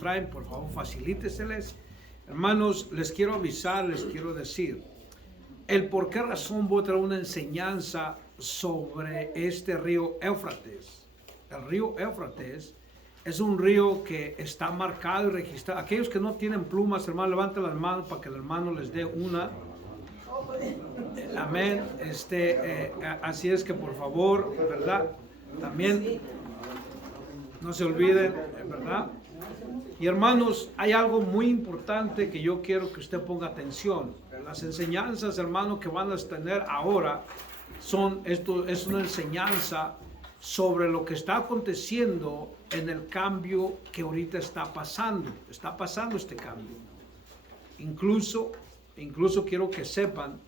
traen, por favor facilíteseles. Hermanos, les quiero avisar, les quiero decir, el por qué razón voy a traer una enseñanza sobre este río Éufrates. El río Éufrates es un río que está marcado y registrado. Aquellos que no tienen plumas, hermano, levanten las manos para que el hermano les dé una. Amén. Así es que por favor, ¿verdad? También no se olviden, ¿verdad? Y hermanos, hay algo muy importante que yo quiero que usted ponga atención. Las enseñanzas, hermano, que van a tener ahora es una enseñanza sobre lo que está aconteciendo en el cambio que ahorita está pasando. Está pasando este cambio. Incluso quiero que sepan,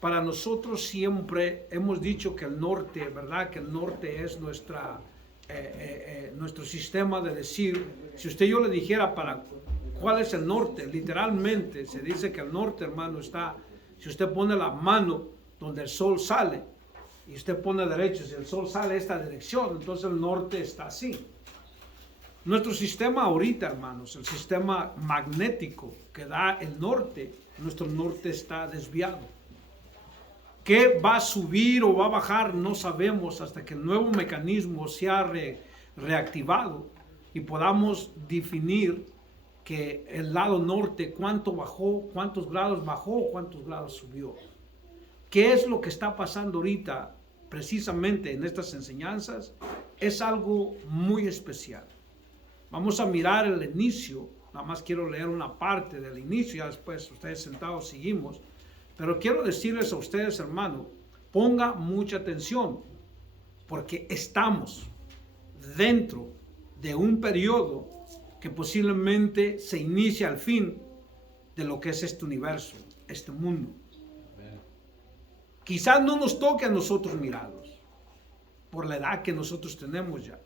para nosotros siempre hemos dicho que el norte, ¿verdad? Que el norte es nuestro sistema de decir. Si yo le dijera cuál es el norte, literalmente se dice que el norte, hermano, está, si usted pone la mano donde el sol sale y usted pone derecho, si el sol sale esta dirección, entonces el norte está así. Nuestro sistema ahorita, hermanos, el sistema magnético que da el norte, nuestro norte está desviado. ¿Qué va a subir o va a bajar? No sabemos hasta que el nuevo mecanismo sea reactivado y podamos definir que el lado norte, cuánto bajó, cuántos grados bajó, cuántos grados subió. ¿Qué es lo que está pasando ahorita precisamente en estas enseñanzas? Es algo muy especial. Vamos a mirar el inicio, nada más quiero leer una parte del inicio, ya después ustedes sentados seguimos. Pero quiero decirles a ustedes, hermano, ponga mucha atención, porque estamos dentro de un periodo que posiblemente se inicia al fin de lo que es este universo, este mundo. Quizás no nos toque a nosotros mirarlos, por la edad que nosotros tenemos ya,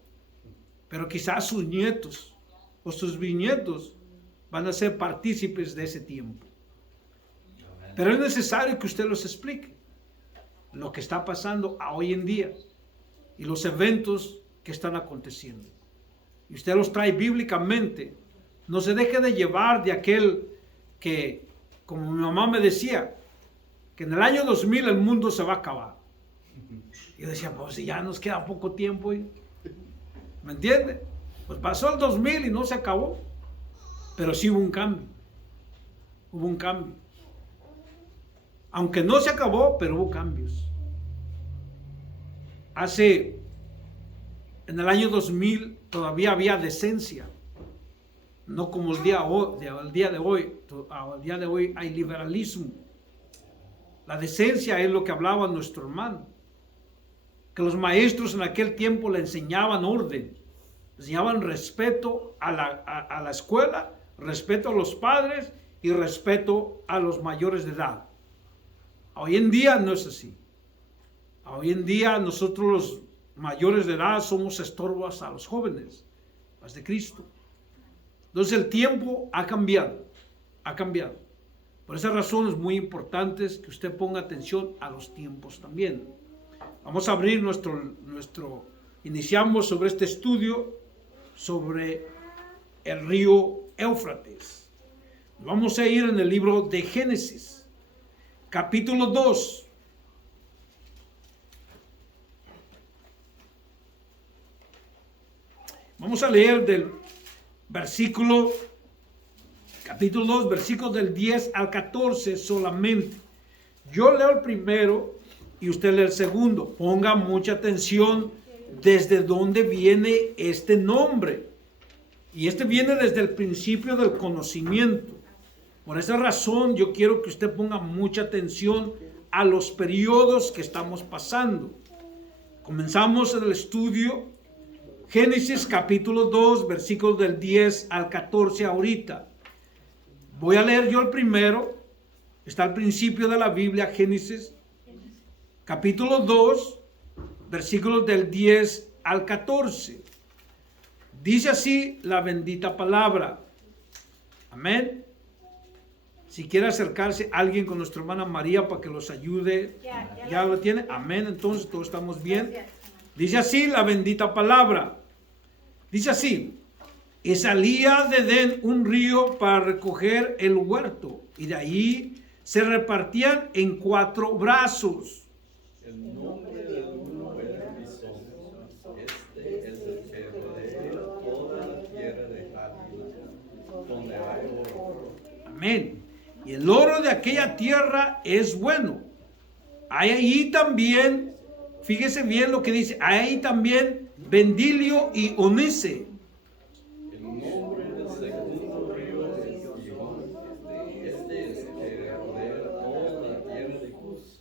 pero quizás sus nietos o sus bisnietos van a ser partícipes de ese tiempo. Pero es necesario que usted los explique lo que está pasando hoy en día y los eventos que están aconteciendo. Y usted los trae bíblicamente. No se deje de llevar de aquel que, como mi mamá me decía, que en el año 2000 el mundo se va a acabar. Y yo decía, pues ya nos queda poco tiempo. ¿Me entiende? Pues pasó el 2000 y no se acabó. Pero sí hubo un cambio. Hubo un cambio. Aunque no se acabó, pero hubo cambios. En el año 2000 todavía había decencia. No como el día de hoy. Al día de hoy hay liberalismo. La decencia es lo que hablaba nuestro hermano. Que los maestros en aquel tiempo le enseñaban orden. Le enseñaban respeto a la escuela, respeto a los padres y respeto a los mayores de edad. Hoy en día no es así. Hoy en día nosotros los mayores de edad somos estorbos a los jóvenes, las de Cristo. Entonces el tiempo ha cambiado, ha cambiado. Por esa razón es muy importante que usted ponga atención a los tiempos también. Vamos a abrir iniciamos sobre este estudio sobre el río Éufrates. Vamos a ir en el libro de Génesis. Capítulo 2. Vamos a leer del capítulo 2, versículos del 10 al 14 solamente. Yo leo el primero y usted lee el segundo. Ponga mucha atención desde dónde viene este nombre. Y este viene desde el principio del conocimiento. Por esa razón yo quiero que usted ponga mucha atención a los periodos que estamos pasando. Comenzamos el estudio Génesis capítulo 2, versículos del 10 al 14 ahorita. Voy a leer yo el primero. Está al principio de la Biblia, Génesis capítulo 2, versículos del 10 al 14. Dice así la bendita palabra. Amén. Si quiere acercarse alguien con nuestra hermana María para que los ayude, ya lo tiene. Amén. Entonces todos estamos bien. Dice así la bendita palabra. Dice así: Y salía de Edén un río para recoger el huerto, y de ahí se repartían en 4 brazos. El nombre del uno era Pisón. Este es el que rodea toda la tierra de Jadín, donde hay oro. Amén. Y el oro de aquella tierra es bueno. Hay ahí también, fíjese bien lo que dice, hay ahí también bendilio y onice. El nombre del segundo río es Gihón. Este es el que rodea toda la tierra de Cus.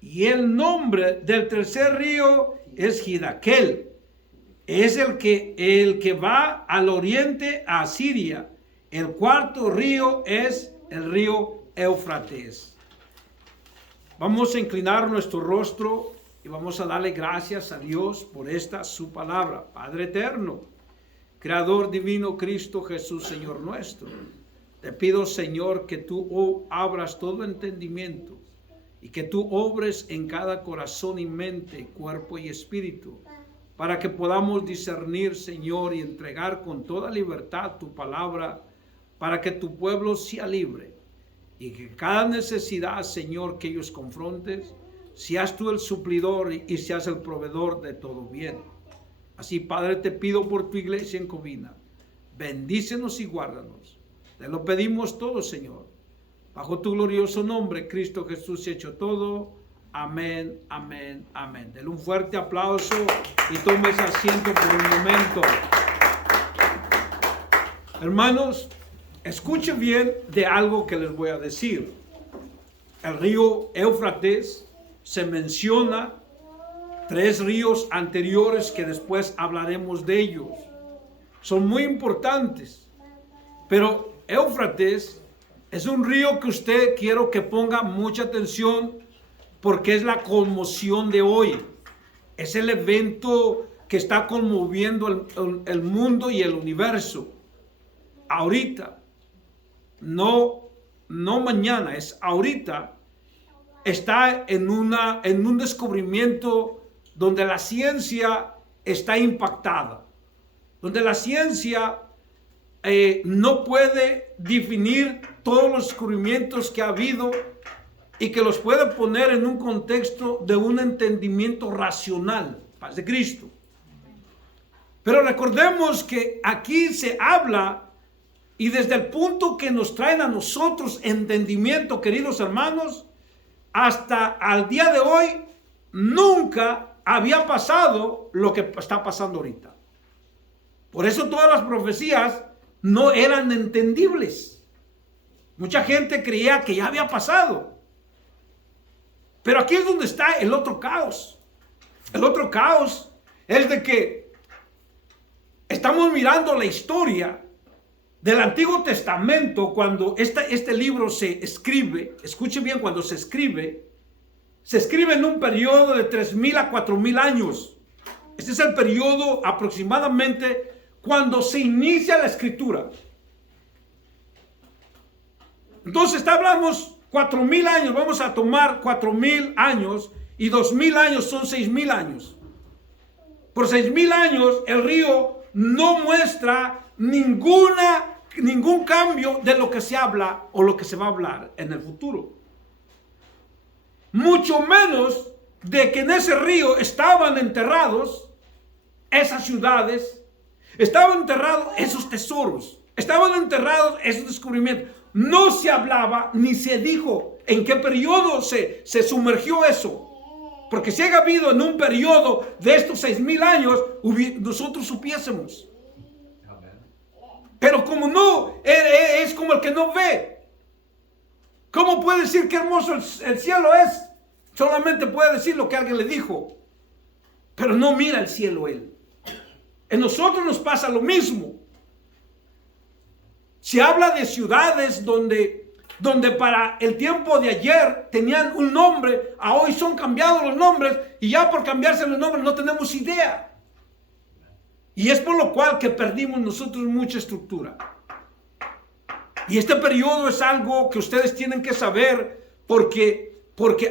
Y el nombre del tercer río es Gidaquel. Es el que va al oriente a Siria. El cuarto río es el río Éufrates. Vamos a inclinar nuestro rostro y vamos a darle gracias a Dios por esta su palabra. Padre eterno, Creador divino, Cristo Jesús, Señor nuestro. Te pido, Señor, que tú abras todo entendimiento y que tú obres en cada corazón y mente, cuerpo y espíritu, para que podamos discernir, Señor, y entregar con toda libertad tu palabra, para que tu pueblo sea libre y que cada necesidad, Señor, que ellos confrontes, seas tú el suplidor y seas el proveedor de todo bien. Así, Padre, te pido por tu iglesia en Covina, bendícenos y guárdanos. Te lo pedimos todo, Señor. Bajo tu glorioso nombre, Cristo Jesús, hecho todo. Amén, amén, amén. Denle un fuerte aplauso y tomes asiento por un momento. Hermanos, escuchen bien de algo que les voy a decir. El río Éufrates se menciona 3 ríos anteriores que después hablaremos de ellos. Son muy importantes. Pero Éufrates es un río que usted quiero que ponga mucha atención porque es la conmoción de hoy. Es el evento que está conmoviendo el mundo y el universo. Ahorita, no mañana, es ahorita, está en un descubrimiento donde la ciencia está impactada, donde la ciencia no puede definir todos los descubrimientos que ha habido y que los puede poner en un contexto de un entendimiento racional, paz de Cristo. Pero recordemos que aquí se habla, y desde el punto que nos traen a nosotros entendimiento, queridos hermanos, hasta al día de hoy, nunca había pasado lo que está pasando ahorita. Por eso todas las profecías no eran entendibles. Mucha gente creía que ya había pasado. Pero aquí es donde está el otro caos. El otro caos es de que estamos mirando la historia del Antiguo Testamento cuando este libro se escribe. Escuche bien, cuando se escribe en un periodo de 3,000 a 4,000 años. Este es el periodo aproximadamente cuando se inicia la escritura. Entonces hablamos 4,000 años, vamos a tomar 4,000 años y 2,000 años son 6,000 años. Por 6,000 años el río no muestra ningún cambio de lo que se habla o lo que se va a hablar en el futuro. Mucho menos de que en ese río estaban enterrados esas ciudades, estaban enterrados esos tesoros, estaban enterrados esos descubrimientos. No se hablaba ni se dijo en qué periodo se sumergió eso. Porque si haya habido en un periodo de estos 6,000 años, nosotros supiésemos. Pero como no, es como el que no ve. ¿Cómo puede decir qué hermoso el cielo es? Solamente puede decir lo que alguien le dijo. Pero no mira el cielo él. En nosotros nos pasa lo mismo. Se habla de ciudades donde para el tiempo de ayer tenían un nombre, a hoy son cambiados los nombres y ya por cambiarse los nombres no tenemos idea. Y es por lo cual que perdimos nosotros mucha estructura. Y este periodo es algo que ustedes tienen que saber porque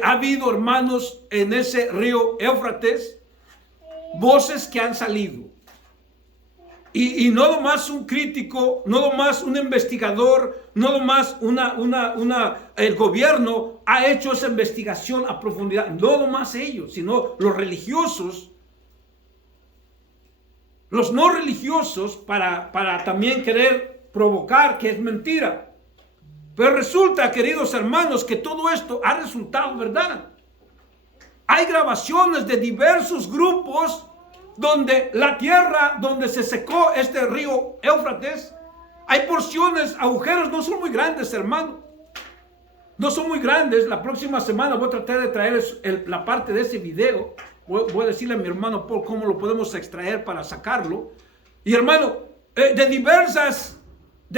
ha habido, hermanos, en ese río Éufrates, voces que han salido. Y no nomás un crítico, no nomás un investigador, no nomás el gobierno ha hecho esa investigación a profundidad, no nomás ellos, sino los religiosos, los no religiosos, para también querer provocar que es mentira. Pero resulta, queridos hermanos, que todo esto ha resultado verdad. Hay grabaciones de diversos grupos donde la tierra donde se secó este río Éufrates, hay porciones, agujeros, no son muy grandes, hermano. No son muy grandes. La próxima semana voy a tratar de traerles la parte de ese video. Voy a decirle a mi hermano Paul cómo lo podemos extraer para sacarlo. Y hermano, de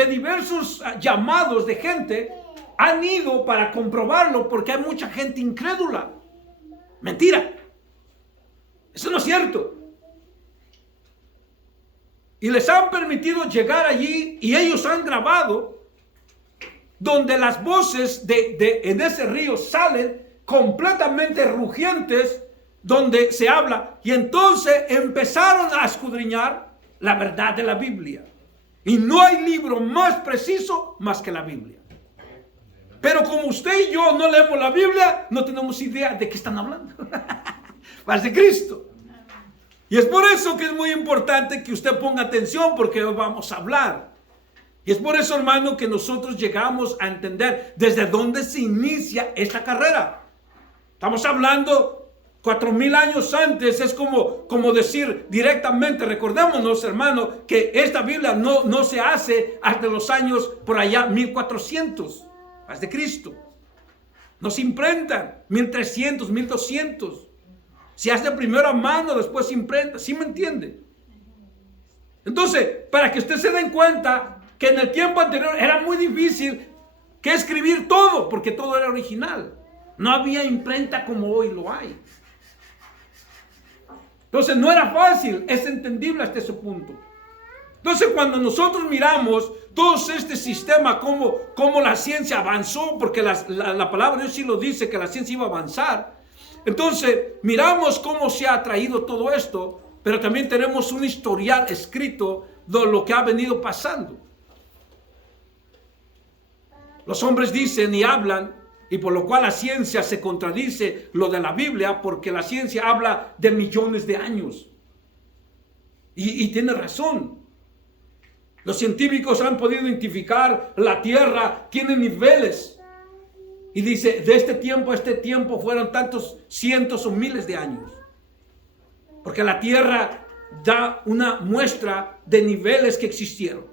diversos llamados de gente han ido para comprobarlo porque hay mucha gente incrédula. Mentira. Eso no es cierto. Y les han permitido llegar allí y ellos han grabado donde las voces en ese río salen completamente rugientes, donde se habla. Y entonces empezaron a escudriñar la verdad de la Biblia. Y no hay libro más preciso más que la Biblia. Pero como usted y yo no leemos la Biblia, no tenemos idea de qué están hablando. Más de Cristo. Y es por eso que es muy importante que usted ponga atención, porque hoy vamos a hablar. Y es por eso, hermano, que nosotros llegamos a entender desde dónde se inicia esta carrera. Estamos hablando 4000 años antes. Es como decir directamente, recordémonos, hermano, que esta Biblia no se hace hasta los años por allá 1400, más de Cristo. Nos imprentan 1300, 1200. Se hace primero a mano, después se imprenta. ¿Sí me entiende? Entonces, para que usted se den cuenta que en el tiempo anterior era muy difícil que escribir todo, porque todo era original. No había imprenta como hoy lo hay. Entonces no era fácil, es entendible hasta ese punto. Entonces cuando nosotros miramos todo este sistema, cómo la ciencia avanzó, porque la palabra de Dios sí lo dice, que la ciencia iba a avanzar. Entonces, miramos cómo se ha traído todo esto, pero también tenemos un historial escrito de lo que ha venido pasando. Los hombres dicen y hablan, y por lo cual la ciencia se contradice lo de la Biblia, porque la ciencia habla de millones de años. Y tiene razón. Los científicos han podido identificar la Tierra, tiene niveles. Y dice, de este tiempo a este tiempo fueron tantos cientos o miles de años. Porque la Tierra da una muestra de niveles que existieron.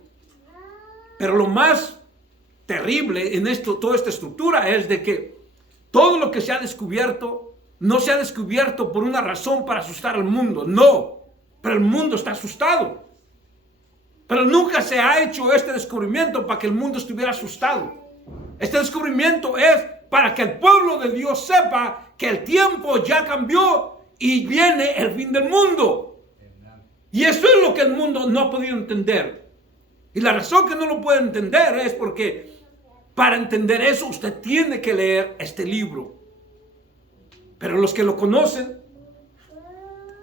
Pero lo más terrible en toda esta estructura es de que todo lo que se ha descubierto no se ha descubierto por una razón para asustar al mundo. No, pero el mundo está asustado. Pero nunca se ha hecho este descubrimiento para que el mundo estuviera asustado. Este descubrimiento es para que el pueblo de Dios sepa que el tiempo ya cambió y viene el fin del mundo. Y eso es lo que el mundo no ha podido entender. Y la razón que no lo puede entender es porque para entender eso usted tiene que leer este libro. Pero los que lo conocen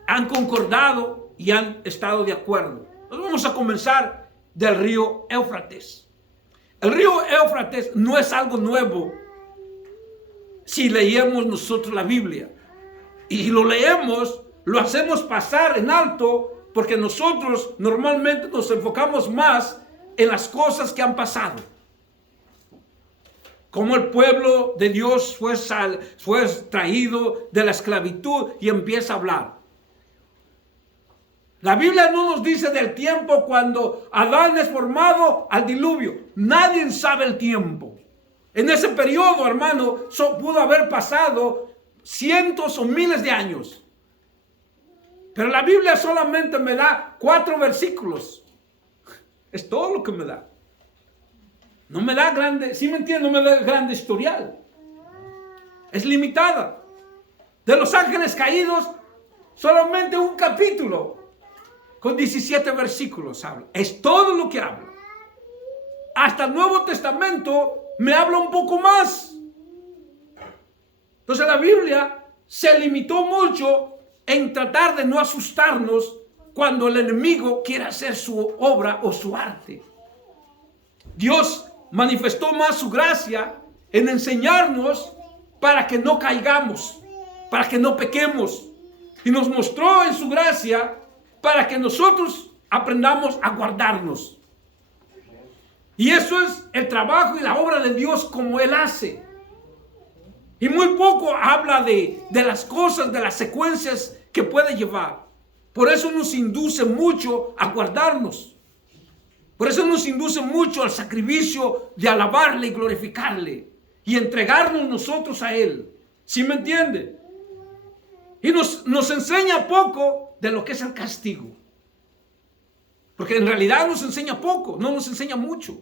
han concordado y han estado de acuerdo. Entonces vamos a comenzar del río Éufrates. El río Éufrates no es algo nuevo si leemos nosotros la Biblia. Y lo leemos, lo hacemos pasar en alto, porque nosotros normalmente nos enfocamos más en las cosas que han pasado. Como el pueblo de Dios fue traído de la esclavitud y empieza a hablar. La Biblia no nos dice del tiempo cuando Adán es formado al diluvio. Nadie sabe el tiempo. En ese periodo, hermano, pudo haber pasado cientos o miles de años. Pero la Biblia solamente me da 4 versículos. Es todo lo que me da. No me da grande, ¿sí me entiende? No me da grande historial. Es limitada. De los ángeles caídos, solamente un capítulo. Con 17 versículos habla. Es todo lo que habla. Hasta el Nuevo Testamento me habla un poco más. Entonces la Biblia se limitó mucho en tratar de no asustarnos cuando el enemigo quiere hacer su obra o su arte. Dios manifestó más su gracia en enseñarnos para que no caigamos, para que no pequemos. Y nos mostró en su gracia para que nosotros aprendamos a guardarnos. Y eso es el trabajo y la obra de Dios como Él hace. Y muy poco habla de las cosas, de las secuencias que puede llevar. Por eso nos induce mucho a guardarnos. Por eso nos induce mucho al sacrificio de alabarle y glorificarle. Y entregarnos nosotros a Él. ¿Sí me entiende? Y nos enseña poco de lo que es el castigo. Porque en realidad nos enseña poco, no nos enseña mucho.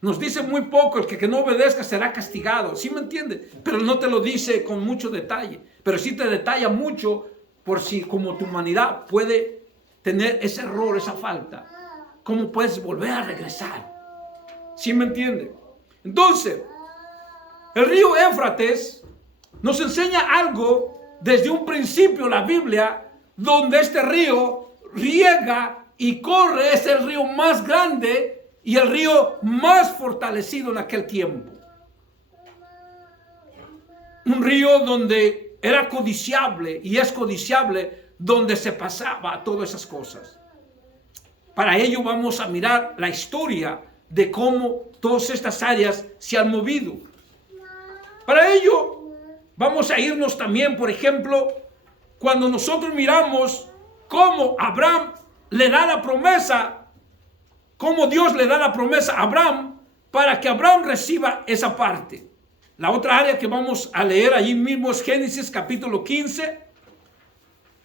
Nos dice muy poco, el que no obedezca será castigado. ¿Sí me entiende? Pero no te lo dice con mucho detalle. Pero sí te detalla mucho por si como tu humanidad puede tener ese error, esa falta. ¿Cómo puedes volver a regresar? ¿Sí me entiende? Entonces, el río Éufrates nos enseña algo desde un principio, la Biblia, donde este río riega y corre, es el río más grande y el río más fortalecido en aquel tiempo. Un río donde era codiciable y es codiciable, donde se pasaba todas esas cosas. Para ello vamos a mirar la historia de cómo todas estas áreas se han movido. Para ello vamos a irnos también, por ejemplo, cuando nosotros miramos cómo Abraham le da la promesa, cómo Dios le da la promesa a Abraham para que Abraham reciba esa parte. La otra área que vamos a leer allí mismo es Génesis capítulo 15.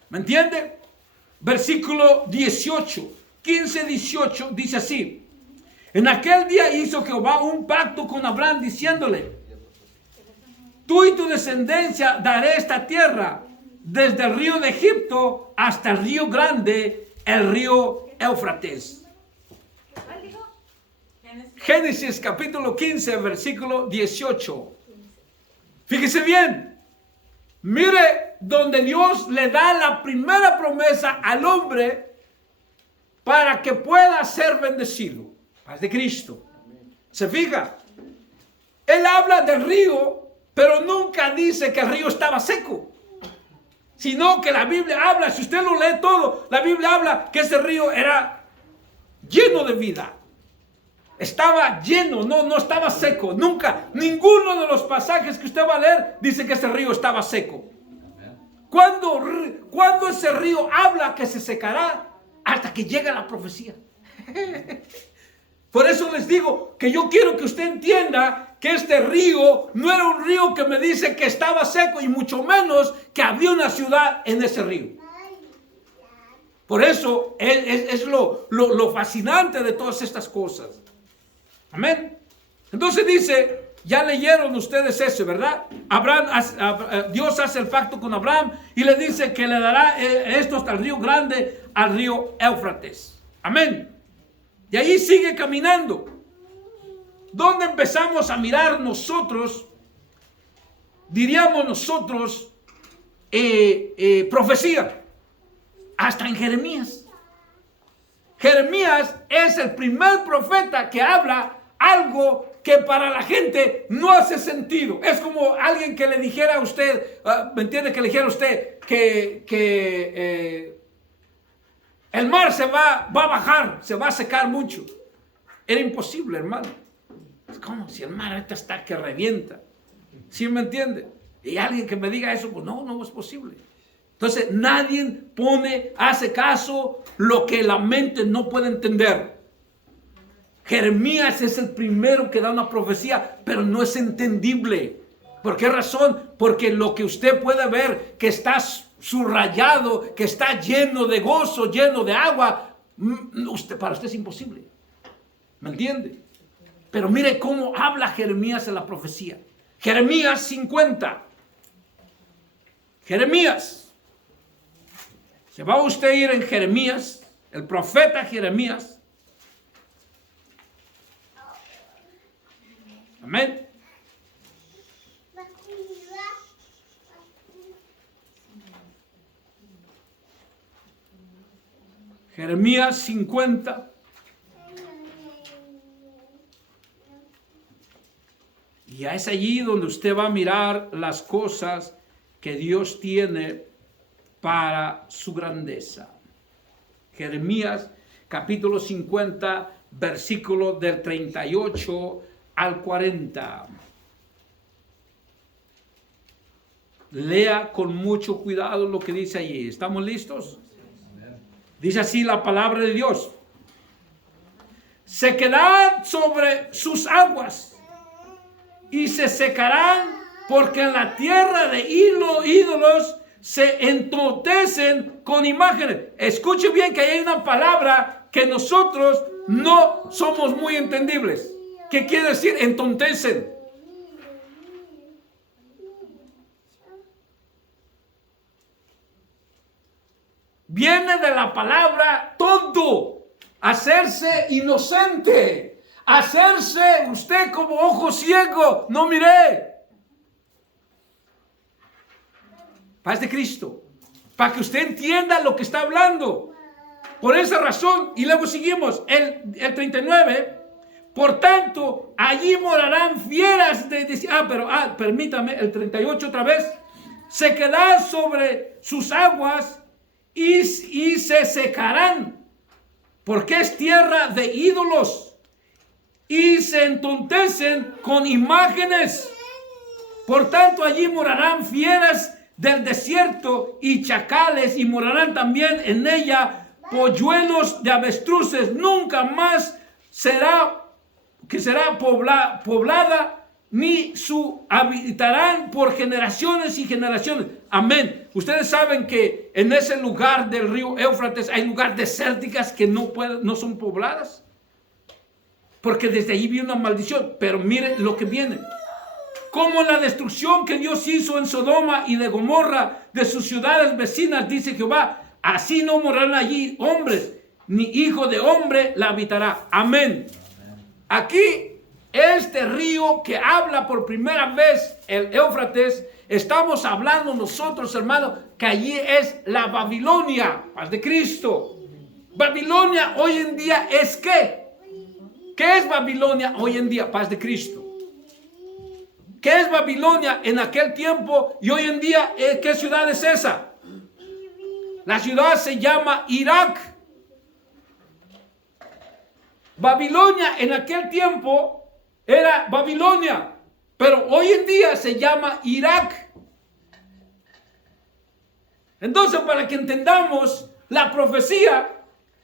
¿Me entiende? Versículo 18. 15, 18 dice así: en aquel día hizo Jehová un pacto con Abraham diciéndole: tú y tu descendencia daré esta tierra, desde el río de Egipto hasta el río grande, el río Éufrates. Génesis capítulo 15, versículo 18. Fíjese bien. Mire donde Dios le da la primera promesa al hombre para que pueda ser bendecido. Paz de Cristo. ¿Se fija? Él habla del río, pero nunca dice que el río estaba seco. Sino que la Biblia habla, si usted lo lee todo, la Biblia habla que ese río era lleno de vida. Estaba lleno, no estaba seco. Nunca, ninguno de los pasajes que usted va a leer dice que ese río estaba seco. ¿Cuándo ese río habla que se secará? Hasta que llega la profecía. Por eso les digo que yo quiero que usted entienda que este río no era un río que me dice que estaba seco, y mucho menos que había una ciudad en ese río. Por eso es lo fascinante de todas estas cosas. Amén. Entonces dice, ya leyeron ustedes eso, ¿verdad? Dios hace el pacto con Abraham y le dice que le dará esto hasta el río grande, al río Éufrates. Amén. Y allí sigue caminando. ¿Dónde empezamos a mirar nosotros? Diríamos nosotros profecía. Hasta en Jeremías. Jeremías es el primer profeta que habla algo que para la gente no hace sentido. Es como alguien que le dijera a usted, ¿me entiende? Que le dijera a usted que el mar se va a bajar, se va a secar mucho. Era imposible, hermano. Es como si el mar ahorita está que revienta. ¿Sí me entiende? Y alguien que me diga eso, pues no es posible. Entonces nadie hace caso lo que la mente no puede entender. Jeremías es el primero que da una profecía, pero no es entendible. ¿Por qué razón? Porque lo que usted puede ver que está subrayado, que está lleno de gozo, lleno de agua, para usted es imposible. ¿Me entiende? Pero mire cómo habla Jeremías en la profecía. Jeremías 50. Jeremías. Se va usted a ir en Jeremías, el profeta Jeremías. Amén. Jeremías 50. Y es allí donde usted va a mirar las cosas que Dios tiene para su grandeza. Jeremías capítulo 50, versículo del 38 al 40. Lea con mucho cuidado lo que dice allí. ¿Estamos listos? Dice así la palabra de Dios. Se quedarán sobre sus aguas y se secarán, porque en la tierra de ídolos se entontecen con imágenes. Escuche bien que hay una palabra que nosotros no somos muy entendibles. ¿Qué quiere decir entontecen? Viene de la palabra tonto, hacerse inocente, hacerse usted como ojo ciego, no mire. Paz de Cristo, para que usted entienda lo que está hablando. Por esa razón, y luego seguimos, el 39, por tanto, allí morarán fieras permítame, el 38 otra vez, se quedarán sobre sus aguas y se secarán, porque es tierra de ídolos, y se entontecen con imágenes. Por tanto, allí morarán fieras del desierto y chacales, y morarán también en ella polluelos de avestruces. Nunca más será poblada, ni su habitarán por generaciones y generaciones. Amén. Ustedes saben que en ese lugar del río Éufrates hay lugares desérticas que no son pobladas, porque desde allí viene una maldición. Pero mire lo que viene. Como la destrucción que Dios hizo en Sodoma y de Gomorra, de sus ciudades vecinas, dice Jehová, así no morarán allí hombres, ni hijo de hombre la habitará. Amén. Aquí, este río que habla por primera vez el Éufrates, estamos hablando nosotros, hermanos, que allí es la Babilonia, paz de Cristo. Babilonia hoy en día es ¿qué? ¿Qué es Babilonia hoy en día? Paz de Cristo. ¿Qué es Babilonia en aquel tiempo y hoy en día? ¿Qué ciudad es esa? La ciudad se llama Irak. Babilonia en aquel tiempo era Babilonia, pero hoy en día se llama Irak. Entonces, para que entendamos la profecía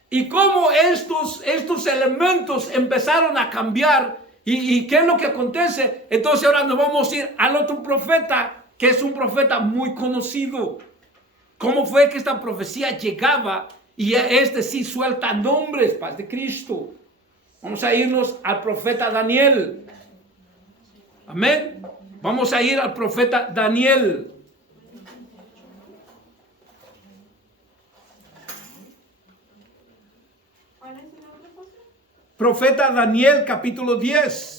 y cómo estos elementos empezaron a cambiar y qué es lo que acontece, entonces ahora nos vamos a ir al otro profeta, que es un profeta muy conocido. ¿Cómo fue que esta profecía llegaba? Y sí suelta nombres, paz de Cristo. Vamos a irnos al profeta Daniel. Amén. Vamos a ir al profeta Daniel. ¿Cuál es el nombre, pastor? Profeta Daniel, capítulo 10.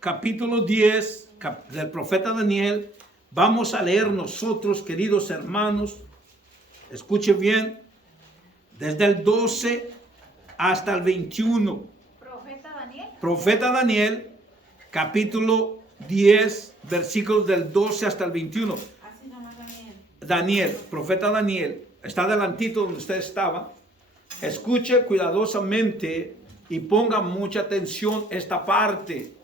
Capítulo 10 del profeta Daniel. Vamos a leer nosotros, queridos hermanos, escuchen bien, desde el 12 hasta el 21. ¿Profeta Daniel? Profeta Daniel, capítulo 10, versículos del 12 hasta el 21. Así nomás Daniel. Daniel, profeta Daniel, está adelantito donde usted estaba. Escuche cuidadosamente y ponga mucha atención esta parte.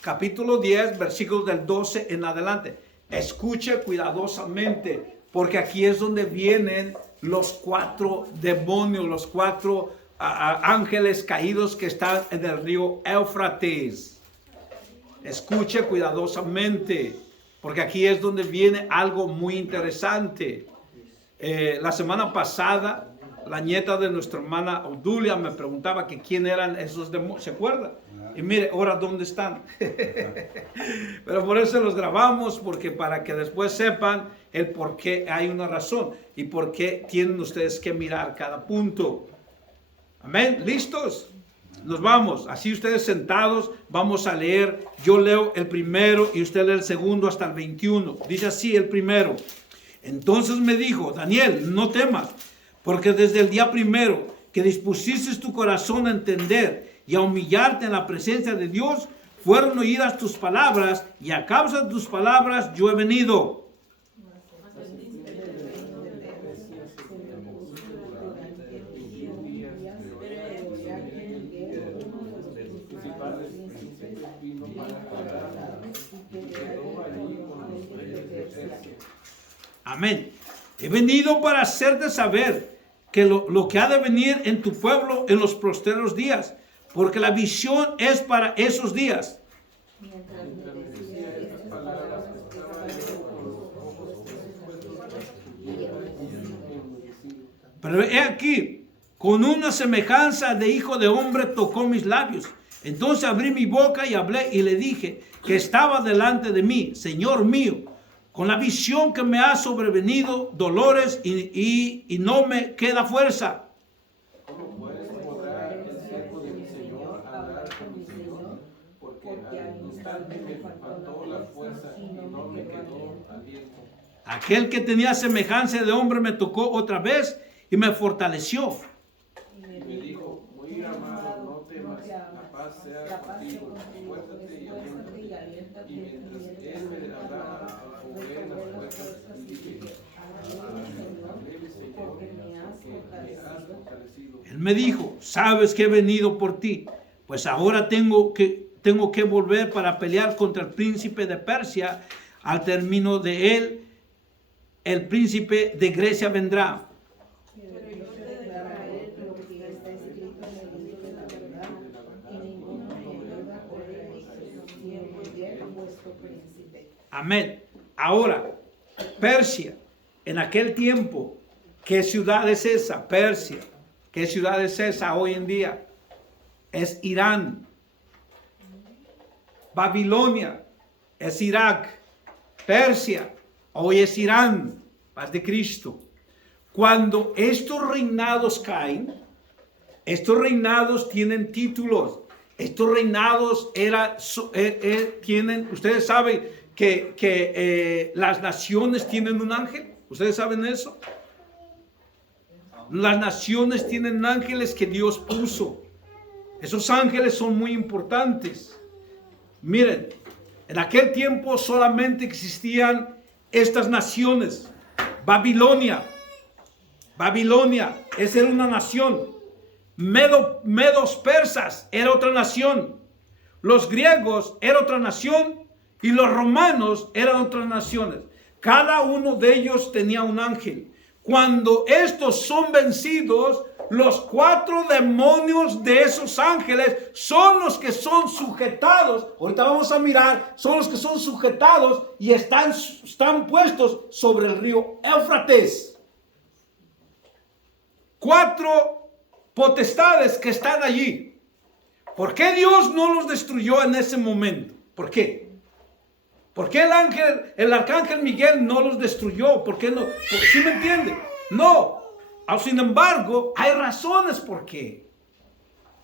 Capítulo 10, versículos del 12 en adelante. Escuche cuidadosamente, porque aquí es donde vienen los 4 demonios, los 4 ángeles caídos que están en el río Éufrates. Escuche cuidadosamente, porque aquí es donde viene algo muy interesante. La semana pasada la nieta de nuestra hermana Odulia me preguntaba que quién eran esos demonios, ¿se acuerda? Y mire, ahora dónde están. Pero por eso los grabamos, porque para que después sepan el por qué hay una razón y por qué tienen ustedes que mirar cada punto. Amén, ¿listos? Nos vamos, así ustedes sentados, vamos a leer. Yo leo el primero y usted lee el segundo hasta el 21. Dice así el primero. Entonces me dijo, Daniel, no temas, porque desde el día primero que dispusiste tu corazón a entender y a humillarte en la presencia de Dios, fueron oídas tus palabras, y a causa de tus palabras yo he venido. Amén. He venido para hacerte saber que lo que ha de venir en tu pueblo en los postreros días, porque la visión es para esos días. Pero he aquí, con una semejanza de hijo de hombre tocó mis labios. Entonces abrí mi boca y hablé y le dije que estaba delante de mí, Señor mío, con la visión que me ha sobrevenido dolores y no me queda fuerza. ¿Cómo puedes lograr el siervo de mi Señor hablar con mi Señor? Porque al instante me faltó la fuerza y no me quedó aliento. Aquel que tenía semejanza de hombre me tocó otra vez y me fortaleció. Y me dijo, muy amado, no temas, la paz sea contigo, esfuérzate y aliéntate. Y mientras él me hablaba, jugué las fuerzas y dije, hablé, Señor, porque me has fortalecido. Él me dijo, sabes que he venido por ti, pues ahora tengo que volver para pelear contra el príncipe de Persia. Al término de él, el príncipe de Grecia vendrá. Amén. Ahora, Persia, en aquel tiempo, ¿qué ciudad es esa? Persia. ¿Qué ciudad es esa hoy en día? Es Irán. Babilonia es Irak. Persia hoy es Irán. Paz de Cristo. Cuando estos reinados caen, estos reinados tienen títulos. Estos reinados tienen, ustedes saben que las naciones tienen un ángel. ¿Ustedes saben eso? Las naciones tienen ángeles que Dios puso. Esos ángeles son muy importantes. Miren, en aquel tiempo solamente existían estas naciones. Babilonia, esa era una nación. Medos persas era otra nación. Los griegos era otra nación. Y los romanos eran otras naciones. Cada uno de ellos tenía un ángel. Cuando estos son vencidos, los 4 demonios de esos ángeles son los que son sujetados. Ahorita vamos a mirar, son los que son sujetados y están puestos sobre el río Éufrates. 4 potestades que están allí. ¿Por qué Dios no los destruyó en ese momento? ¿Por qué? ¿Por qué el arcángel Miguel no los destruyó? ¿Por qué no? ¿Sí me entiende? No. Sin embargo, hay razones por qué.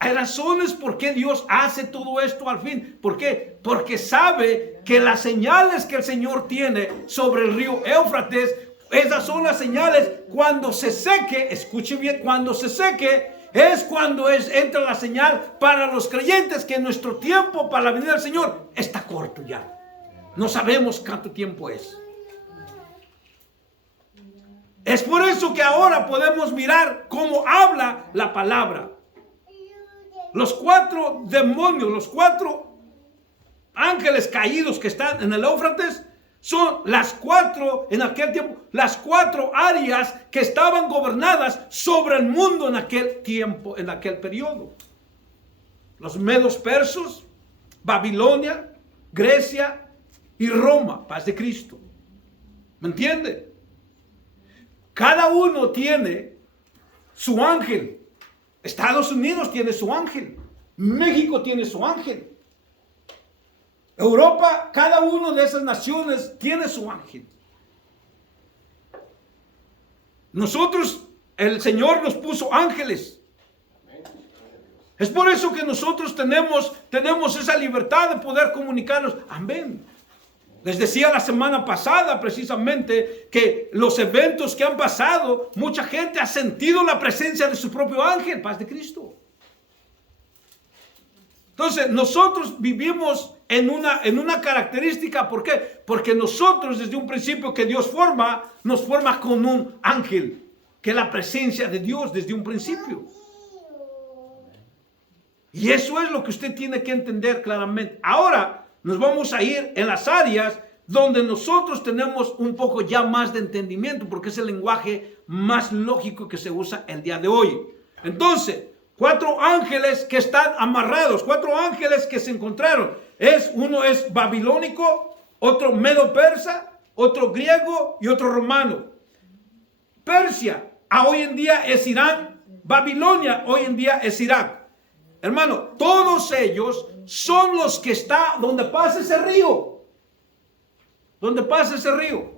Hay razones por qué Dios hace todo esto al fin. ¿Por qué? Porque sabe que las señales que el Señor tiene sobre el río Éufrates, esas son las señales cuando se seque. Escuche bien, cuando se seque es cuando entra la señal para los creyentes que nuestro tiempo para la venida del Señor está corto ya. No sabemos cuánto tiempo es. Es por eso que ahora podemos mirar cómo habla la palabra. Los 4 demonios, los 4 ángeles caídos que están en el Éufrates son las 4, en aquel tiempo, las 4 áreas que estaban gobernadas sobre el mundo en aquel tiempo, en aquel periodo. Los medos persos, Babilonia, Grecia y Roma, paz de Cristo. ¿Me entiende? Cada uno tiene su ángel. Estados Unidos tiene su ángel. México tiene su ángel. Europa, cada una de esas naciones tiene su ángel. Nosotros, el Señor nos puso ángeles. Es por eso que nosotros tenemos esa libertad de poder comunicarnos. Amén. Les decía la semana pasada precisamente que los eventos que han pasado, mucha gente ha sentido la presencia de su propio ángel, paz de Cristo. Entonces, nosotros vivimos en una característica. ¿Por qué? Porque nosotros desde un principio que Dios nos forma con un ángel, que es la presencia de Dios desde un principio. Y eso es lo que usted tiene que entender claramente. Ahora nos vamos a ir en las áreas donde nosotros tenemos un poco ya más de entendimiento, porque es el lenguaje más lógico que se usa el día de hoy. Entonces, 4 ángeles que están amarrados, 4 ángeles que se encontraron. Uno es babilónico, otro medo-persa, otro griego y otro romano. Persia, hoy en día es Irán. Babilonia, hoy en día es Irak. Hermano, todos ellos son los que están donde pasa ese río. Donde pasa ese río.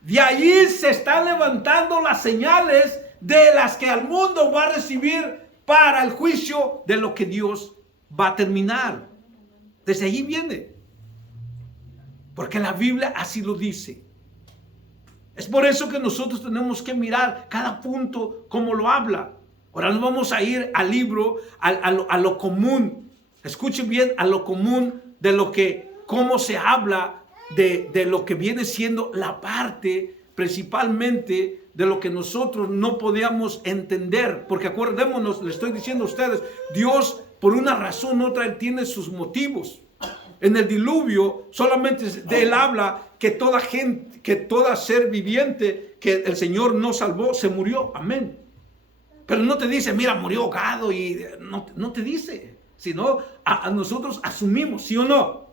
De allí se están levantando las señales de las que el mundo va a recibir para el juicio de lo que Dios va a terminar. Desde allí viene. Porque la Biblia así lo dice. Es por eso que nosotros tenemos que mirar cada punto como lo habla. Ahora nos vamos a ir al libro, a lo común. Escuchen bien, a lo común de cómo se habla de lo que viene siendo la parte principalmente de lo que nosotros no podíamos entender. Porque acordémonos, le estoy diciendo a ustedes, Dios por una razón u otra, Él tiene sus motivos. En el diluvio solamente de Él habla que toda gente, que toda ser viviente que el Señor no salvó, se murió. Amén. Pero no te dice, mira, murió ahogado, y no te dice, sino a nosotros asumimos, ¿sí o no?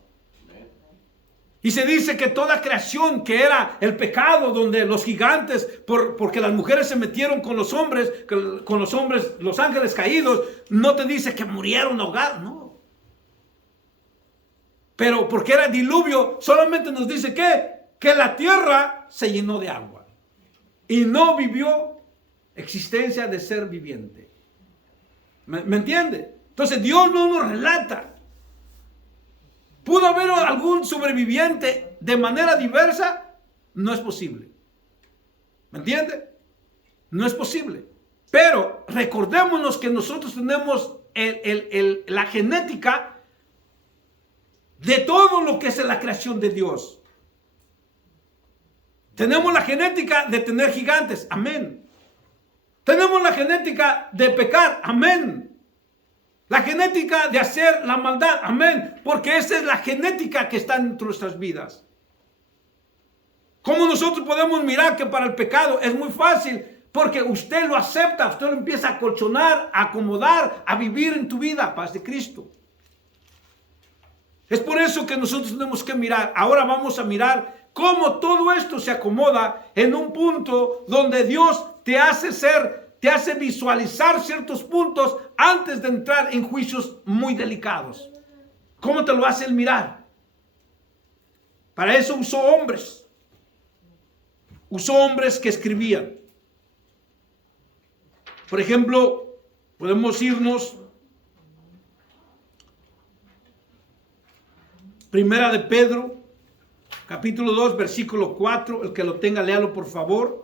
Y se dice que toda creación que era el pecado, donde los gigantes, porque las mujeres se metieron con los hombres, los ángeles caídos, no te dice que murieron ahogados, no. Pero porque era diluvio, solamente nos dice que la tierra se llenó de agua y no vivió existencia de ser viviente. ¿Me entiende? Entonces Dios no nos relata. ¿Pudo haber algún sobreviviente de manera diversa? No es posible. ¿Me entiende? No es posible. Pero recordémonos que nosotros tenemos la genética de todo lo que es la creación de Dios. Tenemos la genética de tener gigantes. Amén. Tenemos la genética de pecar, amén. La genética de hacer la maldad, amén. Porque esa es la genética que está en nuestras vidas. ¿Cómo nosotros podemos mirar que para el pecado es muy fácil? Porque usted lo acepta, usted lo empieza a colchonar, a acomodar, a vivir en tu vida, paz de Cristo. Es por eso que nosotros tenemos que mirar. Ahora vamos a mirar cómo todo esto se acomoda en un punto donde Dios te hace visualizar ciertos puntos antes de entrar en juicios muy delicados. ¿Cómo te lo hace Él mirar? Para eso usó hombres. Usó hombres que escribían. Por ejemplo, podemos irnos Primera de Pedro, capítulo 2, versículo 4. El que lo tenga, léalo por favor.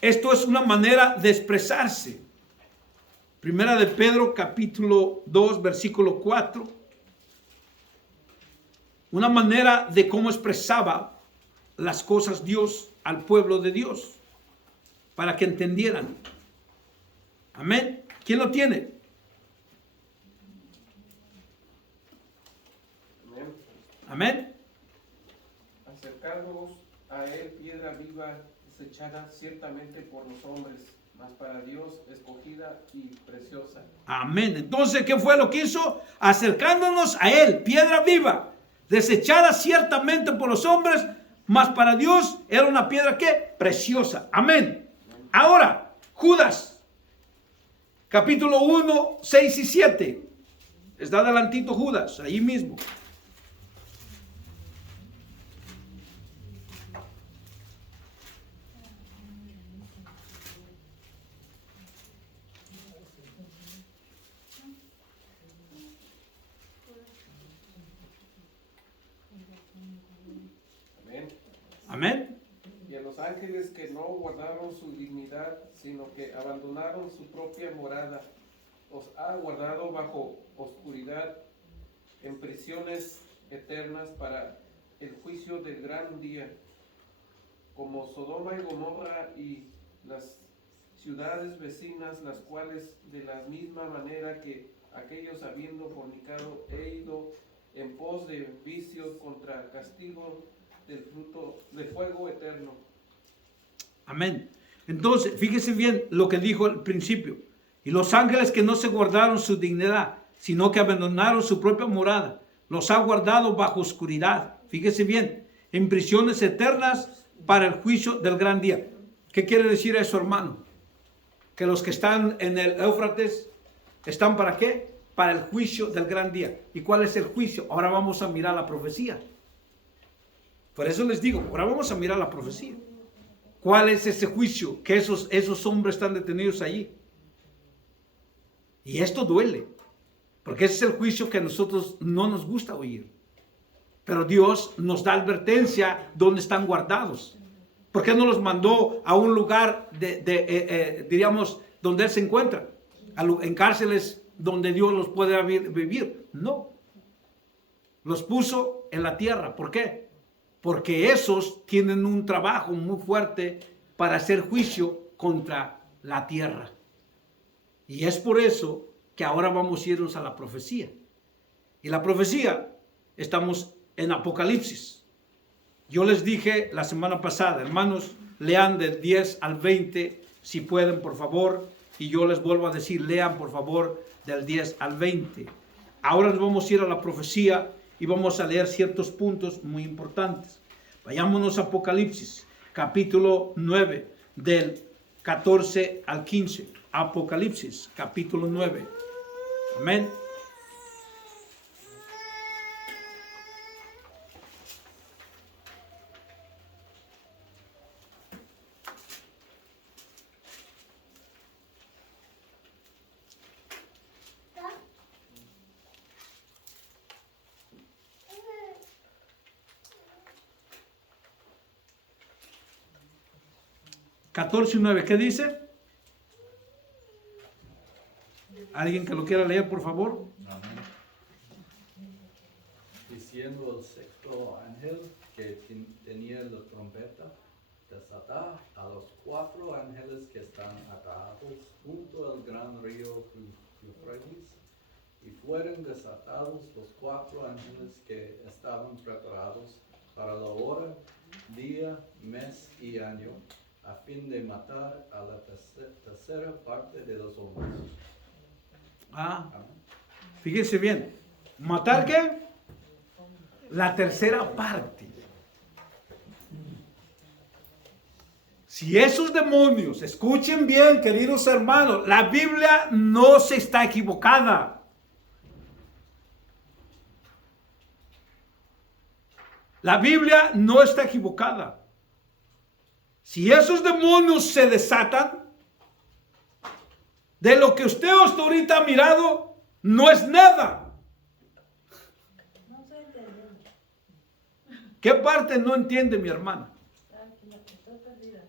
Esto es una manera de expresarse. Primera de Pedro, capítulo 2, versículo 4. Una manera de cómo expresaba las cosas Dios al pueblo de Dios, para que entendieran. Amén. ¿Quién lo tiene? Amén. Amén. Acercándoos a Él, piedra viva, desechada ciertamente por los hombres, mas para Dios escogida y preciosa. Amén. Entonces, ¿qué fue lo que hizo? Acercándonos a Él, piedra viva, desechada ciertamente por los hombres, mas para Dios era una piedra ¿qué? Preciosa. Amén. Ahora, Judas, capítulo 1, 6 y 7. Está adelantito Judas, ahí mismo. Amén. Amén. Y a los ángeles que no guardaron su dignidad, sino que abandonaron su propia morada, os ha guardado bajo oscuridad en prisiones eternas para el juicio del gran día, como Sodoma y Gomorra y las ciudades vecinas, las cuales de la misma manera que aquellos habiendo fornicado he ido en pos de vicios contra castigo del fruto de fuego eterno. Amén. Entonces, fíjese bien lo que dijo al principio. Y los ángeles que no se guardaron su dignidad, sino que abandonaron su propia morada, los ha guardado bajo oscuridad. Fíjese bien, en prisiones eternas para el juicio del gran día. ¿Qué quiere decir eso, hermano? Que los que están en el Éufrates están ¿para qué? Para el juicio del gran día. ¿Y cuál es el juicio? Ahora vamos a mirar la profecía. Por eso les digo, ahora vamos a mirar la profecía. ¿Cuál es ese juicio? Que esos hombres están detenidos allí. Y esto duele, porque ese es el juicio que a nosotros no nos gusta oír. Pero Dios nos da advertencia donde están guardados. ¿Por qué no los mandó a un lugar diríamos, donde Él se encuentra? En cárceles donde Dios los puede vivir. No. Los puso en la tierra. ¿Por qué? Porque esos tienen un trabajo muy fuerte para hacer juicio contra la tierra. Y es por eso que ahora vamos a irnos a la profecía. Y la profecía, estamos en Apocalipsis. Yo les dije la semana pasada, hermanos, lean del 10 al 20, si pueden, por favor. Y yo les vuelvo a decir, lean, por favor, del 10 al 20. Ahora nos vamos a ir a la profecía y vamos a leer ciertos puntos muy importantes. Vayámonos a Apocalipsis, capítulo 9, del 14 al 15. Apocalipsis, capítulo 9. Amén. ¿14 y 9? ¿Qué dice? ¿Alguien que lo quiera leer, por favor? Amén. Diciendo el sexto ángel que tenía la trompeta, desatá a los 4 ángeles que están atados junto al gran río Eufrates, y fueron desatados los 4 ángeles que estaban preparados para la hora, día, mes y año, a fin de matar a la tercera parte de los hombres. Fíjense bien. ¿Matar qué? La tercera parte. Si esos demonios, escuchen bien, queridos hermanos, la Biblia no se está equivocada. La Biblia no está equivocada. Si esos demonios se desatan, de lo que usted hasta ahorita ha mirado, no es nada. No estoy entendiendo. ¿Qué parte no entiende mi hermana? Tranquila, estoy perdida.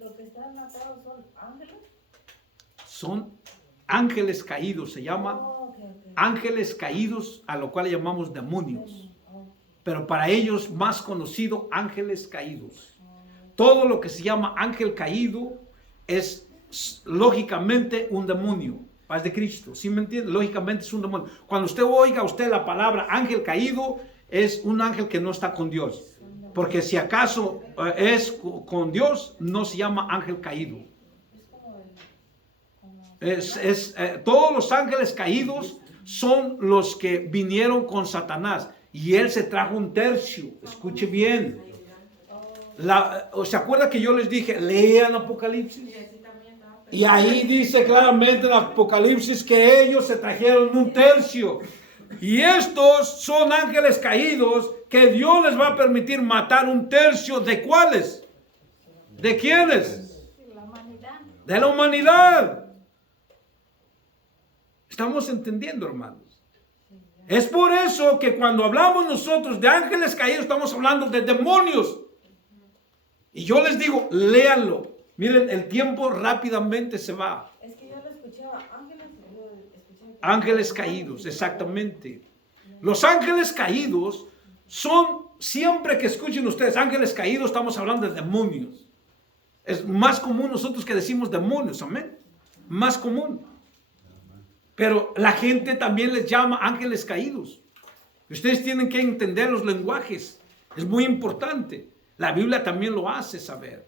¿Lo que están atados son ángeles? Son ángeles caídos, se llaman ángeles caídos, a lo cual llamamos demonios. Pero para ellos más conocido, ángeles caídos. Todo lo que se llama ángel caído es lógicamente un demonio. Paz de Cristo, ¿sí me entiende? Lógicamente es un demonio. Cuando usted oiga la palabra ángel caído, es un ángel que no está con Dios. Porque si acaso es con Dios, no se llama ángel caído. Todos los ángeles caídos son los que vinieron con Satanás. y él se trajo un tercio. Escuche bien. ¿Se acuerda que yo les dije, lean Apocalipsis? Y ahí dice claramente en Apocalipsis que ellos se trajeron un tercio. Y estos son ángeles caídos que Dios les va a permitir matar un tercio. ¿De cuáles? ¿De quiénes? La humanidad. De la humanidad. Estamos entendiendo, hermanos. Es por eso que cuando hablamos nosotros de ángeles caídos, estamos hablando de demonios. Y yo les digo, léanlo. Miren, el tiempo rápidamente se va. Es que yo lo escuchaba, ángeles, Ángeles caídos, exactamente. Los ángeles caídos son, siempre que escuchen ustedes ángeles caídos, estamos hablando de demonios. Es más común nosotros que decimos demonios, amén. Más común. Pero la gente también les llama ángeles caídos. Ustedes tienen que entender los lenguajes. Es muy importante. La Biblia también lo hace saber.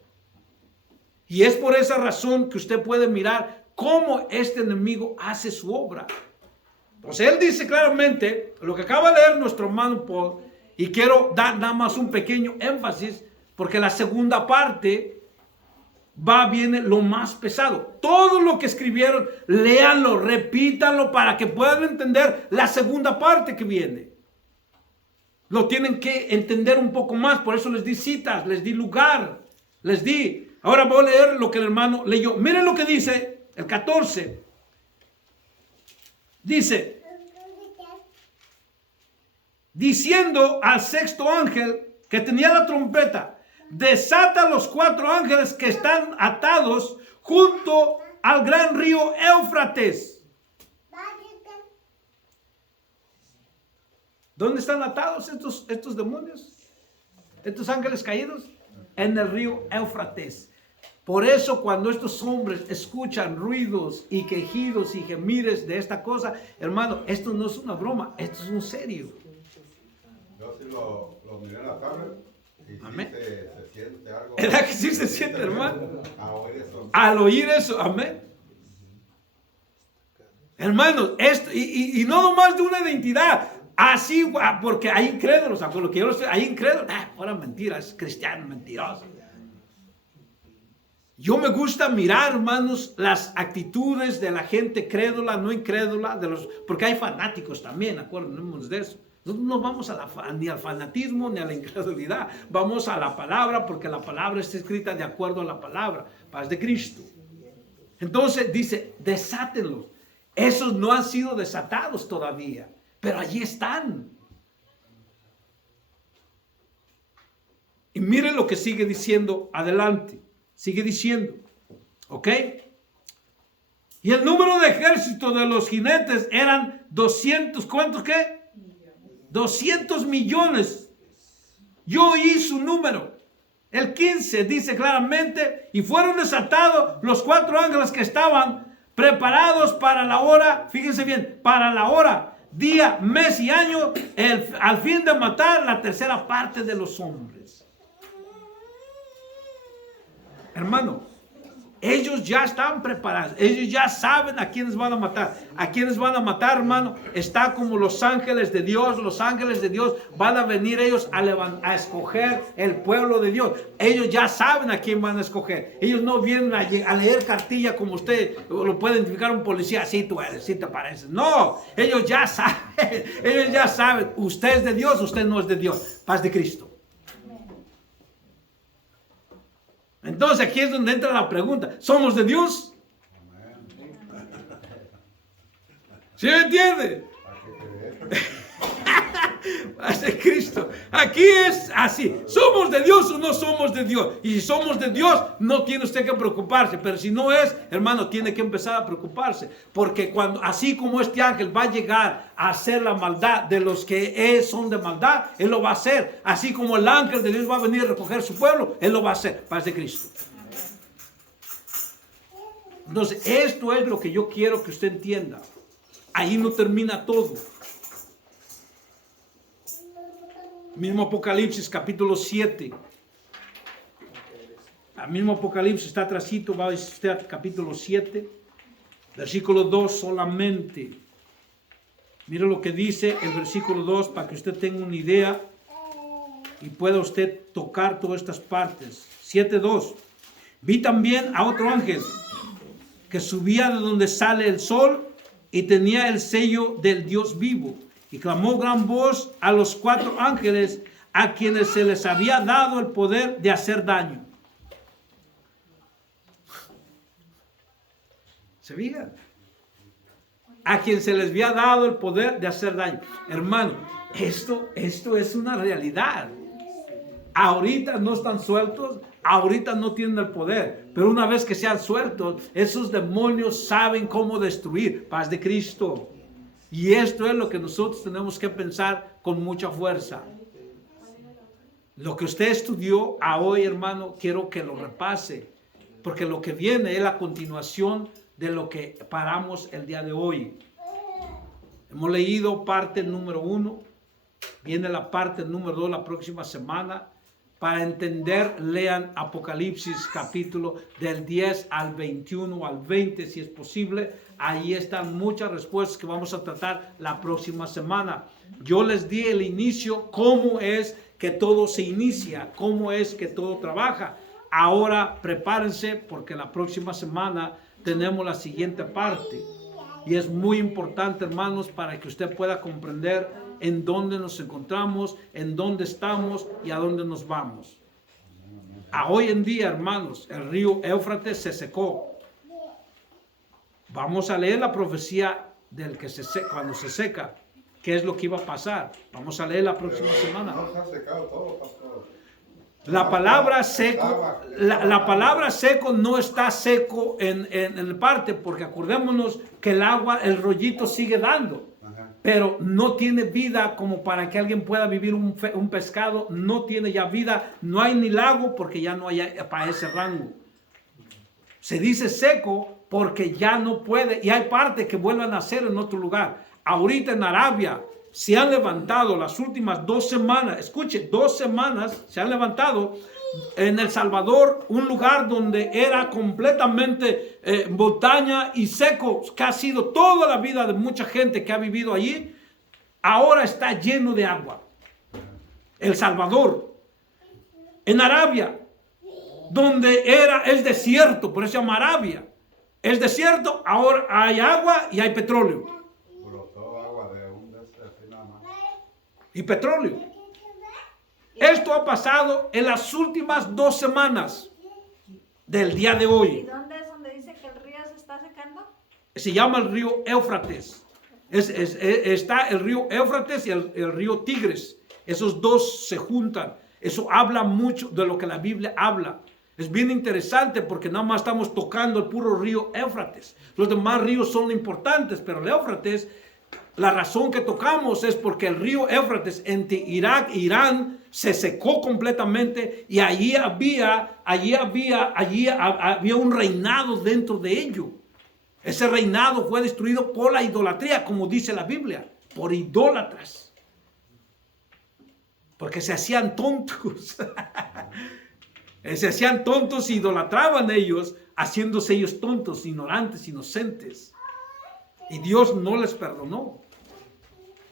Y es por esa razón que usted puede mirar cómo este enemigo hace su obra. Pues él dice claramente, lo que acaba de leer nuestro hermano Paul, y quiero dar nada más un pequeño énfasis, porque la segunda parte viene lo más pesado. Todo lo que escribieron, léanlo, repítanlo para que puedan entender la segunda parte que viene. Lo tienen que entender un poco más, por eso les di citas, les di lugar, les di. Ahora voy a leer lo que el hermano leyó. Miren lo que dice el 14. Dice, diciendo al sexto ángel que tenía la trompeta, desata los 4 ángeles que están atados junto al gran río Éufrates. ¿Dónde están atados estos demonios? Estos ángeles caídos. En el río Éufrates. Por eso cuando estos hombres escuchan ruidos y quejidos y gemires de esta cosa, hermano, esto no es una broma, esto es un serio. Yo sí lo miré en la tablet y sí Amén. se siente algo. ¿Verdad que sí se siente, hermano? A oír eso. Al oír eso, amén. Hermanos, esto, y no nomás de una identidad, así, porque hay incrédulos, por lo que yo lo sé, hay incrédulos, fuera mentiras, cristianos mentirosos. Yo me gusta mirar, hermanos, las actitudes de la gente crédula, no incrédula, porque hay fanáticos también, acuérdense de eso. Nosotros no vamos ni al fanatismo ni a la incredulidad, vamos a la palabra, porque la palabra está escrita de acuerdo a la palabra, paz de Cristo. Entonces dice, desátenlos. Esos no han sido desatados todavía, pero allí están. Y miren lo que sigue diciendo adelante. Sigue diciendo, ¿ok? Y el número de ejército de los jinetes eran 200, ¿cuántos qué? 200 millones. Yo oí su número. El 15 dice claramente, y fueron desatados los 4 ángeles que estaban preparados para la hora, fíjense bien, para la hora, día, mes y año, al fin de matar la tercera parte de los hombres. Hermano, ellos ya están preparados, ellos ya saben a quiénes van a matar. A quiénes van a matar, hermano, está como los ángeles de Dios. Los ángeles de Dios van a venir ellos a escoger el pueblo de Dios. Ellos ya saben a quién van a escoger. Ellos no vienen a leer cartilla como usted lo puede identificar un policía. Sí, tú eres, sí te pareces. No, ellos ya saben, usted es de Dios, usted no es de Dios. Paz de Cristo. Entonces aquí es donde entra la pregunta. ¿Somos de Dios? ¿Sí me entiende? Paz de Cristo. Aquí es así. ¿Somos de Dios o no somos de Dios? Y si somos de Dios, no tiene usted que preocuparse. Pero si no es, hermano, tiene que empezar a preocuparse. Porque así como este ángel va a llegar a hacer la maldad de los que son de maldad, él lo va a hacer. Así como el ángel de Dios va a venir a recoger su pueblo, él lo va a hacer. Paz de Cristo. Entonces, esto es lo que yo quiero que usted entienda. Ahí no termina todo. Mismo Apocalipsis capítulo 7. El mismo Apocalipsis está atrasito, va a usted al capítulo 7, versículo 2 solamente. Mire lo que dice el versículo 2 para que usted tenga una idea y pueda usted tocar todas estas partes. 7:2. Vi también a otro ángel que subía de donde sale el sol y tenía el sello del Dios vivo. Y clamó gran voz a los 4 ángeles a quienes se les había dado el poder de hacer daño. ¿Se fijan? A quien se les había dado el poder de hacer daño. Hermano, esto es una realidad. Ahorita no están sueltos, ahorita no tienen el poder, pero una vez que sean sueltos, esos demonios saben cómo destruir. Paz de Cristo. Y esto es lo que nosotros tenemos que pensar con mucha fuerza. Lo que usted estudió a hoy, hermano, quiero que lo repase, porque lo que viene es la continuación de lo que paramos el día de hoy. Hemos leído parte número 1, viene la parte número 2 la próxima semana. Para entender, lean Apocalipsis capítulo del 10 al 21 al 20 si es posible. Ahí están muchas respuestas que vamos a tratar la próxima semana. Yo les di el inicio, cómo es que todo se inicia, cómo es que todo trabaja. Ahora prepárense porque la próxima semana tenemos la siguiente parte. Y es muy importante, hermanos, para que usted pueda comprender en dónde nos encontramos, en dónde estamos y a dónde nos vamos. A hoy en día, hermanos, el río Éufrates se secó. Vamos a leer la profecía del que cuando se seca, qué es lo que iba a pasar. Vamos a leer la próxima semana. No se ha secado todo, pastor. La palabra seco, la palabra seco no está seco en el parte, porque acordémonos que el agua, el rollito sigue dando, pero no tiene vida como para que alguien pueda vivir un pescado, no tiene ya vida, no hay ni lago porque ya no hay para ese rango. Se dice seco porque ya no puede, y hay partes que vuelven a nacer en otro lugar. Ahorita en Arabia se han levantado las últimas 2 semanas, escuche, 2 semanas se han levantado en El Salvador, un lugar donde era completamente montaña y seco, que ha sido toda la vida de mucha gente que ha vivido allí, ahora está lleno de agua. El Salvador, en Arabia, donde es desierto, por eso se llama Arabia, es desierto, ahora hay agua y hay petróleo. Y petróleo. Esto ha pasado en las últimas 2 semanas del día de ¿Y hoy. dónde es donde dice que el río se está secando? Se llama el río Éufrates. Está el río Éufrates y el río Tigres. Esos dos se juntan. Eso habla mucho de lo que la Biblia habla. Es bien interesante porque nada más estamos tocando el puro río Éufrates. Los demás ríos son importantes, pero el Éufrates, la razón que tocamos es porque el río Éufrates entre Irak e Irán se secó completamente y allí había un reinado dentro de ello. Ese reinado fue destruido por la idolatría, como dice la Biblia, por idólatras. Porque se hacían tontos. Se hacían tontos y idolatraban ellos, haciéndose ellos tontos, ignorantes, inocentes. Y Dios no les perdonó.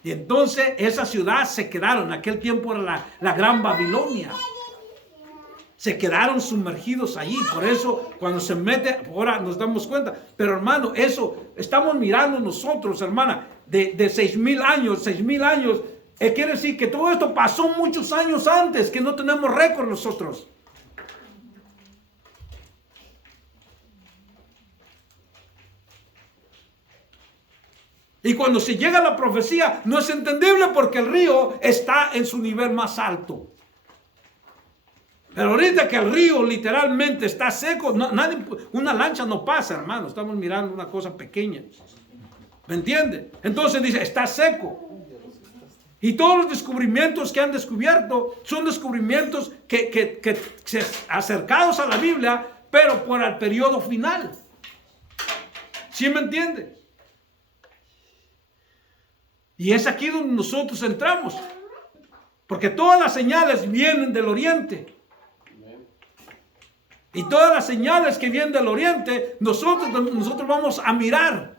Y entonces esa ciudad se quedaron, en aquel tiempo era la Gran Babilonia. Se quedaron sumergidos allí. Por eso cuando se mete, ahora nos damos cuenta. Pero hermano, eso estamos mirando nosotros, hermana, de 6,000 años. 6,000 años, quiere decir que todo esto pasó muchos años antes, que no tenemos récord nosotros. Y cuando se llega a la profecía, no es entendible porque el río está en su nivel más alto. Pero ahorita que el río literalmente está seco, una lancha no pasa, hermano. Estamos mirando una cosa pequeña. ¿Me entiende? Entonces dice, está seco. Y todos los descubrimientos que han descubierto son descubrimientos que acercados a la Biblia, pero por el periodo final. ¿Sí me entiende? Y es aquí donde nosotros entramos. Porque todas las señales vienen del oriente. Y todas las señales que vienen del oriente, nosotros vamos a mirar.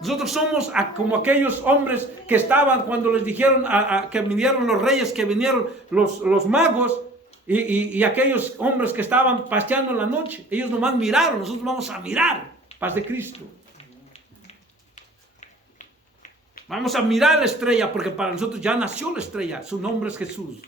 Nosotros somos como aquellos hombres que estaban cuando les dijeron que vinieron los reyes, que vinieron los magos y aquellos hombres que estaban paseando en la noche. Ellos nomás miraron, nosotros vamos a mirar paz de Cristo. Vamos a mirar la estrella porque para nosotros ya nació la estrella. Su nombre es Jesús.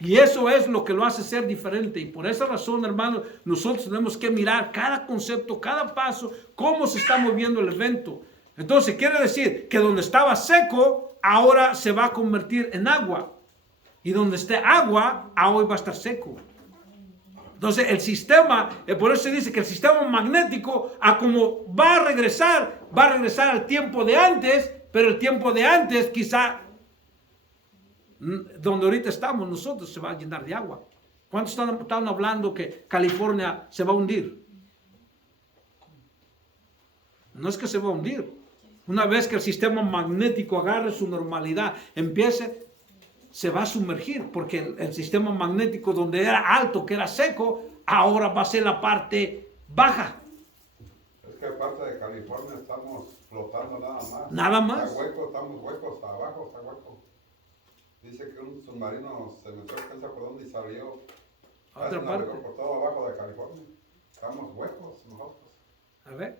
Y eso es lo que lo hace ser diferente. Y por esa razón, hermanos, nosotros tenemos que mirar cada concepto, cada paso, cómo se está moviendo el evento. Entonces, quiere decir que donde estaba seco, ahora se va a convertir en agua. Y donde esté agua, hoy va a estar seco. Entonces, el sistema, por eso se dice que el sistema magnético, a como va a regresar al tiempo de antes, pero el tiempo de antes quizá donde ahorita estamos nosotros se va a llenar de agua. ¿Cuántos están hablando que California se va a hundir? No es que se va a hundir. Una vez que el sistema magnético agarre su normalidad, empiece, se va a sumergir, porque el sistema magnético donde era alto, que era seco, ahora va a ser la parte baja. Es que aparte de California estamos flotando nada más. Nada más. Está hueco, estamos huecos, hasta abajo está hueco. Dice que un submarino se metió por donde y salió. A otra parte. Por todo abajo de California. Estamos huecos nosotros. A ver.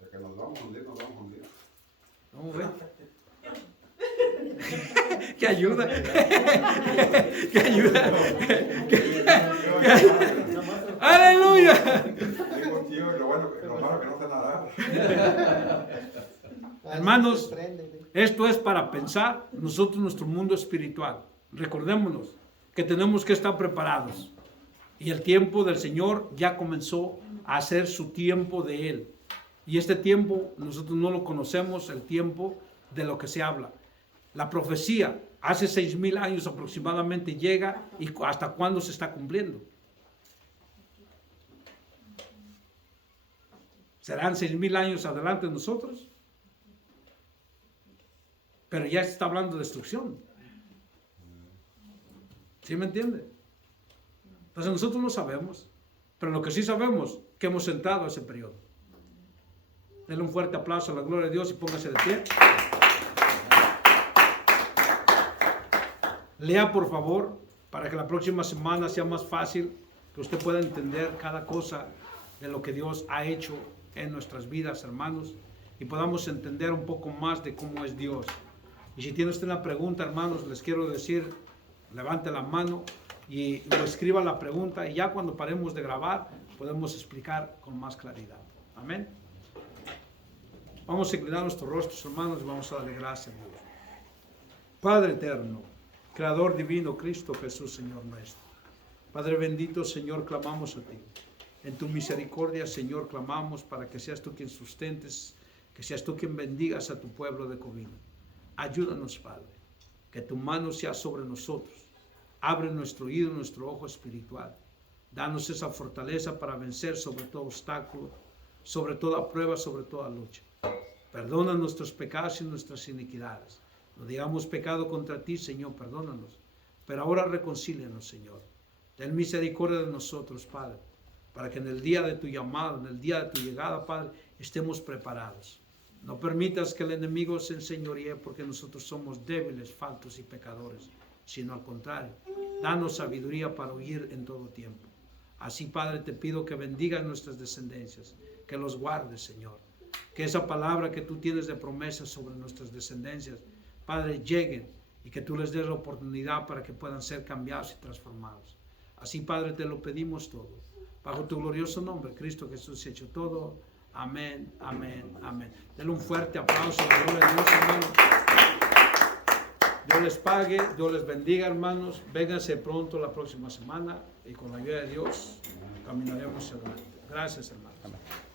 De que nos vamos a hundir, nos vamos a hundir. Vamos a ver. ¡Qué ayuda! ¡Qué ayuda! ¡Aleluya! Digo, tío, y lo bueno, lo malo que no sé nadar. Hermanos, esto es para pensar nosotros nuestro mundo espiritual. Recordémonos que tenemos que estar preparados. Y el tiempo del Señor ya comenzó a hacer su tiempo de Él. Y este tiempo nosotros no lo conocemos, el tiempo de lo que se habla. La profecía hace 6,000 años aproximadamente llega y hasta cuándo se está cumpliendo. ¿Serán 6,000 años adelante de nosotros? Pero ya se está hablando de destrucción. ¿Sí me entiende? Entonces nosotros no sabemos, pero lo que sí sabemos, que hemos entrado a ese periodo. Denle un fuerte aplauso a la gloria de Dios y póngase de pie. Lea por favor, para que la próxima semana sea más fácil, que usted pueda entender cada cosa de lo que Dios ha hecho en nuestras vidas, hermanos, y podamos entender un poco más de cómo es Dios. Y si tiene usted una pregunta, hermanos, les quiero decir, levante la mano y escriba la pregunta, y ya cuando paremos de grabar, podemos explicar con más claridad. Amén. Vamos a inclinar nuestros rostros, hermanos, y vamos a darle gracias a Dios. Padre eterno, Creador divino, Cristo Jesús, Señor nuestro. Padre bendito, Señor, clamamos a ti. En tu misericordia, Señor, clamamos para que seas tú quien sustentes, que seas tú quien bendigas a tu pueblo de Covina. Ayúdanos, Padre, que tu mano sea sobre nosotros. Abre nuestro oído, nuestro ojo espiritual. Danos esa fortaleza para vencer sobre todo obstáculo, sobre toda prueba, sobre toda lucha. Perdona nuestros pecados y nuestras iniquidades. No digamos pecado contra ti, Señor, perdónanos. Pero ahora reconcílianos, Señor. Ten misericordia de nosotros, Padre, para que en el día de tu llamado, en el día de tu llegada, Padre, estemos preparados. No permitas que el enemigo se enseñoree, porque nosotros somos débiles, faltos y pecadores, sino al contrario. Danos sabiduría para huir en todo tiempo. Así, Padre, te pido que bendigas nuestras descendencias, que los guardes, Señor. Que esa palabra que tú tienes de promesas sobre nuestras descendencias, Padre, lleguen y que tú les des la oportunidad para que puedan ser cambiados y transformados. Así, Padre, te lo pedimos todo. Bajo tu glorioso nombre, Cristo Jesús, hecho todo. Amén, amén, amén. Denle un fuerte aplauso a la gloria de Dios, hermano. Dios les pague, Dios les bendiga, hermanos. Vénganse pronto la próxima semana y con la ayuda de Dios caminaremos adelante. Gracias, hermanos. Amén.